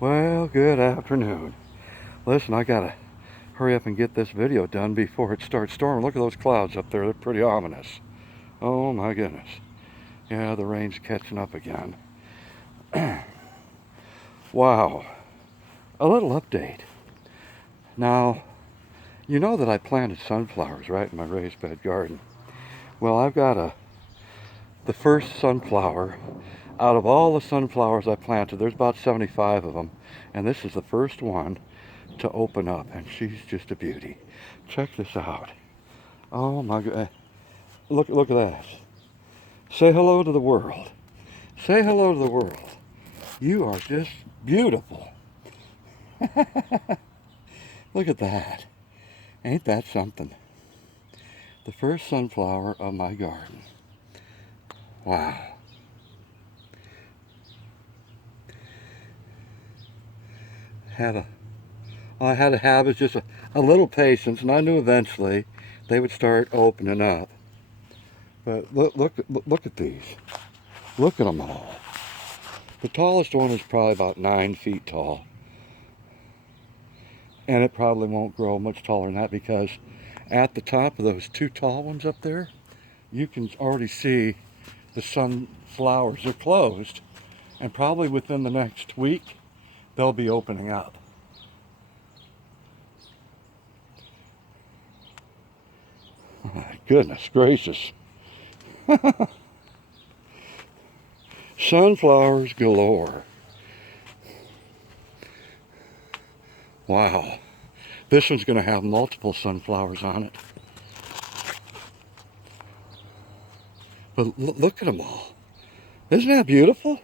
Well, good afternoon. Listen, I gotta hurry up and get this video done before it starts storming. Look at those clouds up there, they're pretty ominous. Oh my goodness. Yeah, the rain's catching up again. Wow. A little update. Now, you know that I planted sunflowers right in my raised bed garden. Well, I've got the first sunflower out of all the sunflowers I planted. There's about 75 of them, and this is the first one to open up, and she's just a beauty. Check this out. Oh my God. Look at that. Say hello to the world. Say hello to the world. You are just beautiful. Look at that. Ain't that something? The first sunflower of my garden. Wow. All I had to have is just a little patience, and I knew eventually they would start opening up. But look at these. Look at them all. The tallest one is probably about 9 feet tall. And it probably won't grow much taller than that, because at the top of those two tall ones up there, you can already see the sunflowers. They're closed, and probably within the next week, they'll be opening up. Oh my goodness gracious. Sunflowers galore. Wow. This one's going to have multiple sunflowers on it. But look at them all. Isn't that beautiful?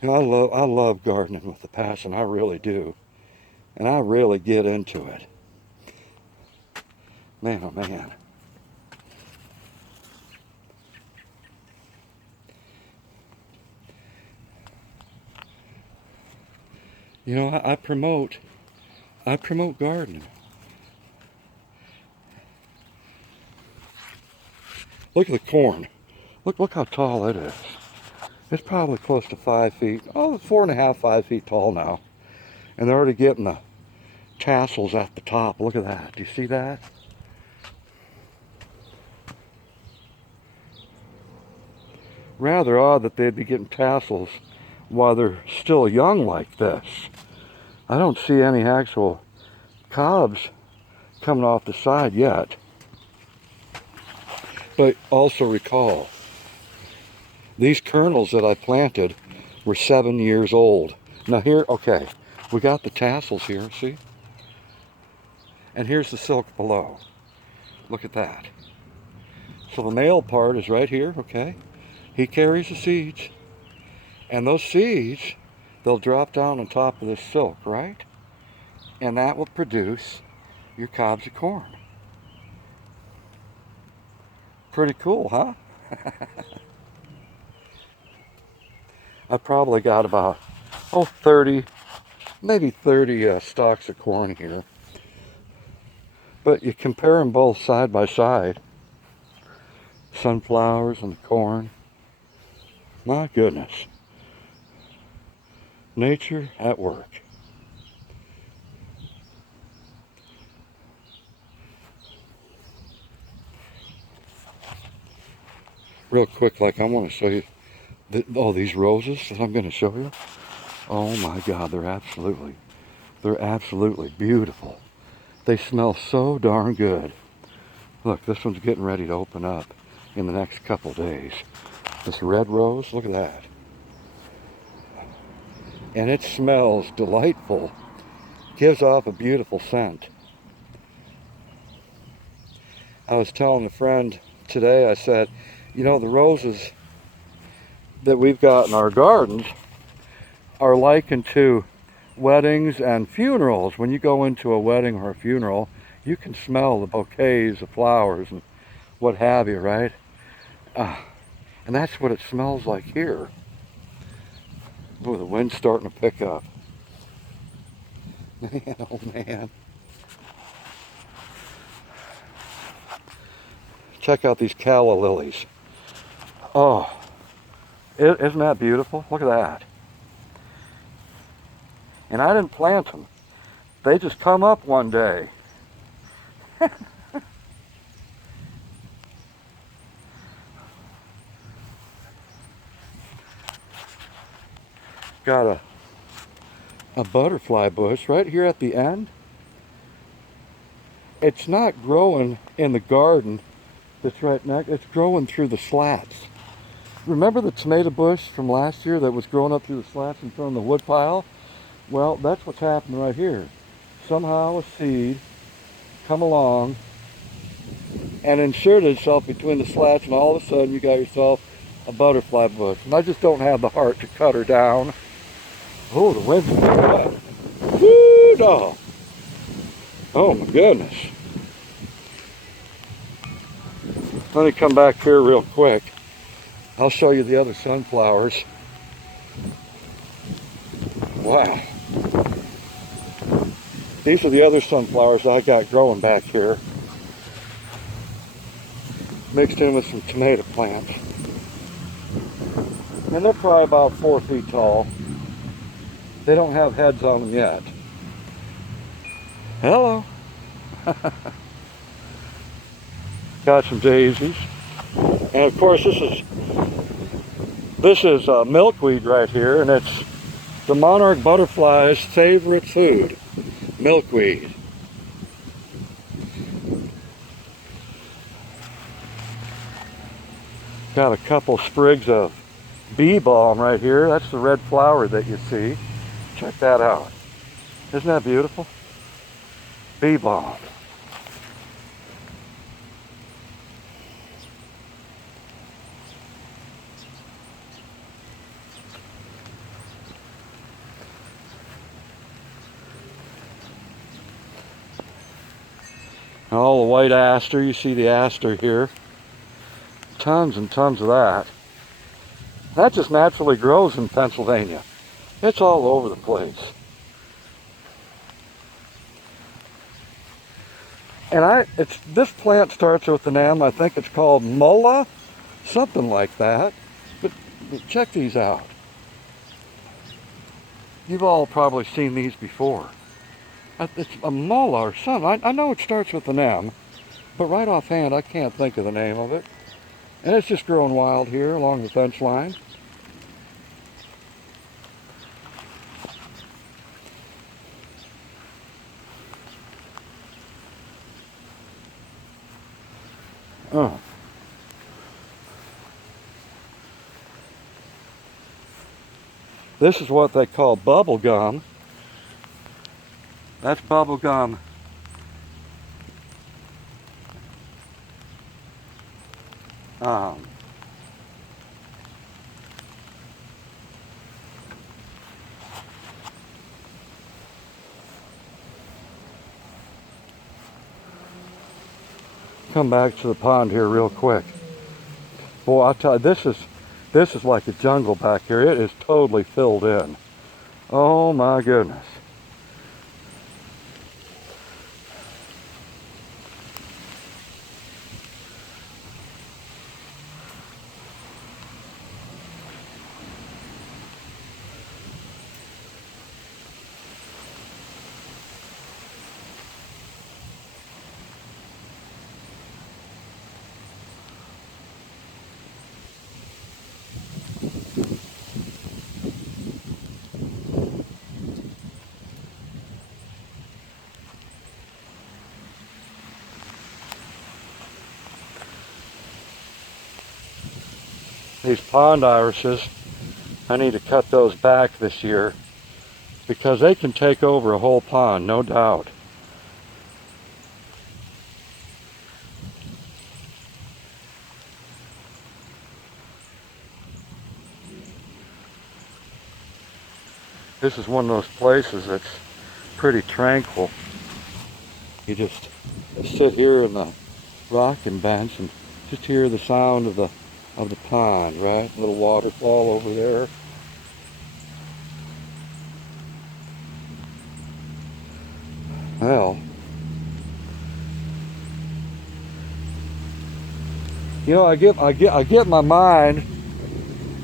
You know, I love gardening with a passion. I really do. And I really get into it. Man, oh man. You know, I promote gardening. Look at the corn. Look how tall it is. It's probably close to 5 feet. Oh, 4.5, 5 feet tall now. And they're already getting the tassels at the top. Look at that. Do you see that? Rather odd that they'd be getting tassels while they're still young like this. I don't see any actual cobs coming off the side yet. But also recall, these kernels that I planted were 7 years old. Now here, okay, we got the tassels here, see? And here's the silk below. Look at that. So the male part is right here, okay? He carries the seeds. And those seeds, they'll drop down on top of this silk, right? And that will produce your cobs of corn. Pretty cool, huh? I probably got about, 30, maybe 30 stalks of corn here. But you compare them both side by side. Sunflowers and the corn. My goodness. Nature at work. Real quick, like I want to show you these roses that I'm going to show you. Oh my God, they're absolutely beautiful. They smell so darn good. Look, this one's getting ready to open up in the next couple days. This red rose, look at that. And it smells delightful. Gives off a beautiful scent. I was telling a friend today, I said, you know, the roses that we've got in our gardens are likened to weddings and funerals. When you go into a wedding or a funeral, you can smell the bouquets of flowers and what have you, right? And that's what it smells like here. Oh, the wind's starting to pick up. Man, oh man. Check out these calla lilies. Oh, isn't that beautiful? Look at that. And I didn't plant them. They just come up one day. Got a butterfly bush right here at the end. It's not growing in the garden that's right next. It's growing through the slats. Remember the tomato bush from last year that was growing up through the slats in front of the wood pile? Well, that's what's happening right here. Somehow a seed come along and inserted itself between the slats, and all of a sudden you got yourself a butterfly bush. And I just don't have the heart to cut her down. Oh, the wind's picking up. Woo, dog. Oh my goodness. Let me come back here real quick. I'll show you the other sunflowers. Wow. These are the other sunflowers I got growing back here. Mixed in with some tomato plants. And they're probably about 4 feet tall. They don't have heads on them yet. Hello. Got some daisies. And of course this is milkweed right here, and it's the monarch butterfly's favorite food, milkweed. Got a couple sprigs of bee balm right here. That's the red flower that you see. Check that out. Isn't that beautiful? Bee balm. All the white aster, you see the aster here. Tons and tons of that. That just naturally grows in Pennsylvania. It's all over the place. And this plant starts with an M. I think it's called Mulla, something like that. But check these out. You've all probably seen these before. It's a Mulla or something. I know it starts with an M, but right offhand I can't think of the name of it. And it's just growing wild here along the fence line. Oh. This is what they call bubble gum. That's bubble gum. Come back to the pond here real quick. Boy, I tell you, this is like a jungle back here. It is totally filled in. Oh my goodness. These pond irises, I need to cut those back this year because they can take over a whole pond, no doubt. This is one of those places that's pretty tranquil. You just sit here in the rocking bench and just hear the sound of the pond, right? A little waterfall over there. Well, you know, I get my mind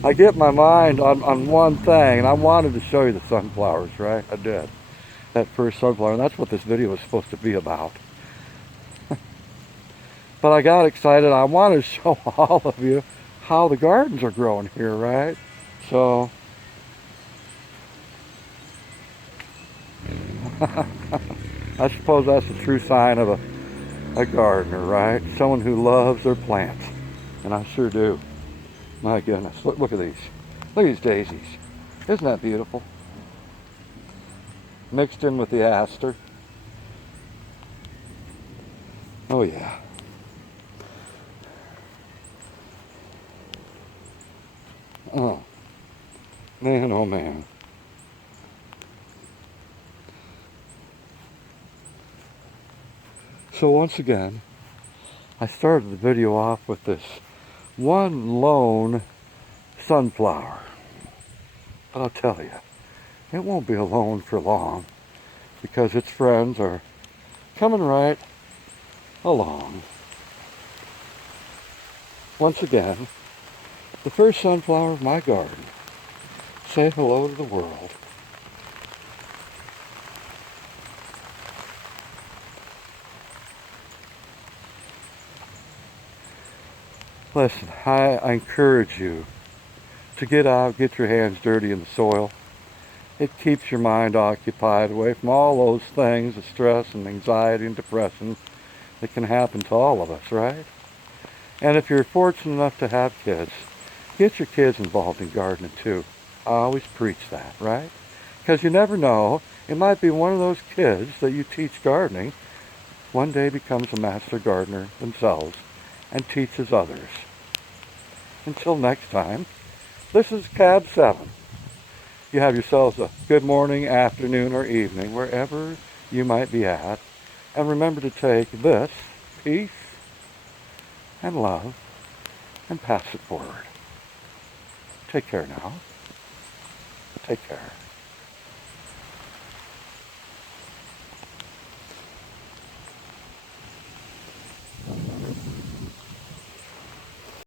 I get my mind on one thing, and I wanted to show you the sunflowers, right? I did. That first sunflower, and that's what this video was supposed to be about. But I got excited. I wanted to show all of you how the gardens are growing here, right? So, I suppose that's the true sign of a gardener, right? Someone who loves their plants. And I sure do. My goodness, look at these. Look at these daisies. Isn't that beautiful? Mixed in with the aster. Oh yeah. Oh, man, oh man. So once again, I started the video off with this one lone sunflower. But I'll tell you, it won't be alone for long because its friends are coming right along. Once again, the first sunflower of my garden. Say hello to the world. Listen, I encourage you to get out, get your hands dirty in the soil. It keeps your mind occupied away from all those things, the stress and anxiety and depression that can happen to all of us, right? And if you're fortunate enough to have kids, get your kids involved in gardening too. I always preach that, right? Because you never know, it might be one of those kids that you teach gardening one day becomes a master gardener themselves and teaches others. Until next time, this is Cab 7. You have yourselves a good morning, afternoon, or evening, wherever you might be at. And remember to take this peace and love and pass it forward. Take care now. Take care.